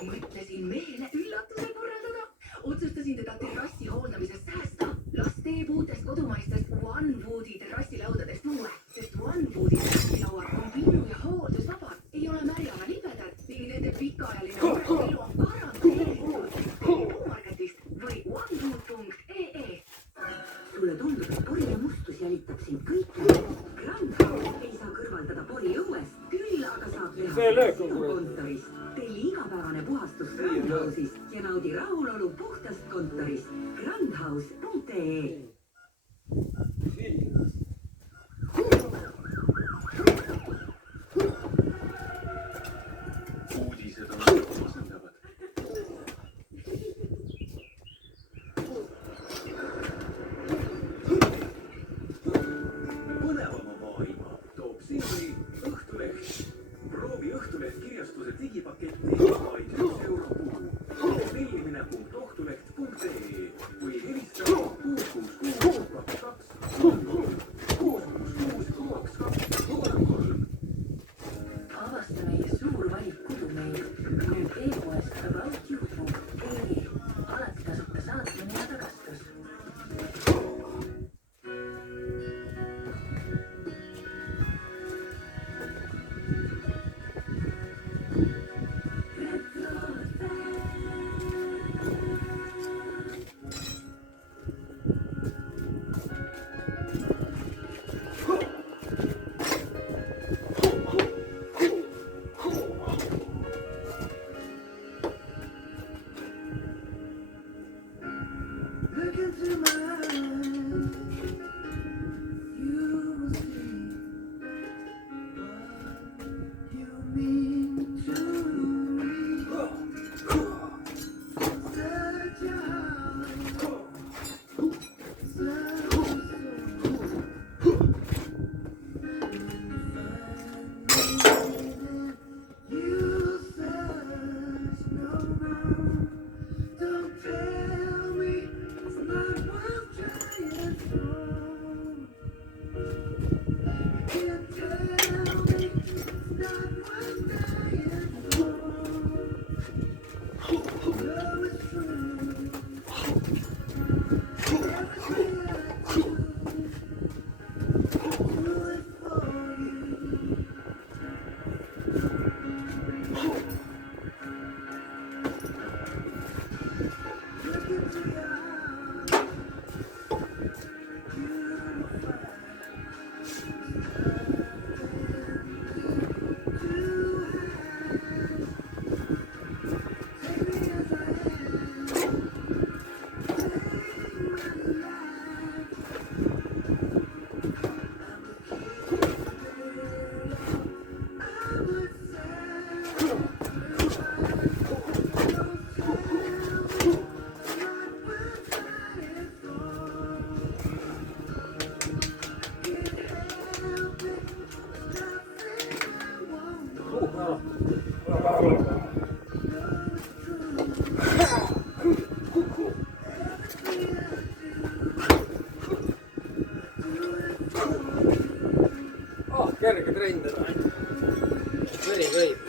Mõtlesin mehele üllatuse korraldada. Otsustasin teda terrassi hooldamisest säästa. Las teeb uutest kodumaistest One Foodi terrassilaudadest uue, sest One Foodi terrassilauad on pinnu ja hooldusvabad, ei ole märjana libedad ning nende pikaajaline elu on garanteeritud. Marketist või onefood.ee. Sulle tundub, et pori ja mustus jälitab sind kõike. Grandhouse ei saa kõrvaldada pori õuest, küll aga saab teha sinu kontorist. Telli igapäevane puhastus Grandhouse'is ja naudi rahulolu puhtast kontorist. Grandhouse.ee. Uudised on masendavad. Põnevama maailma toob sinuni Õhtuleht. Proovi Õhtuleht kirjastuse digipaketti vaid €1 kuu. Tellimine.ohtuleht.ee või helista 666 kerge trenn täna. mõni võib.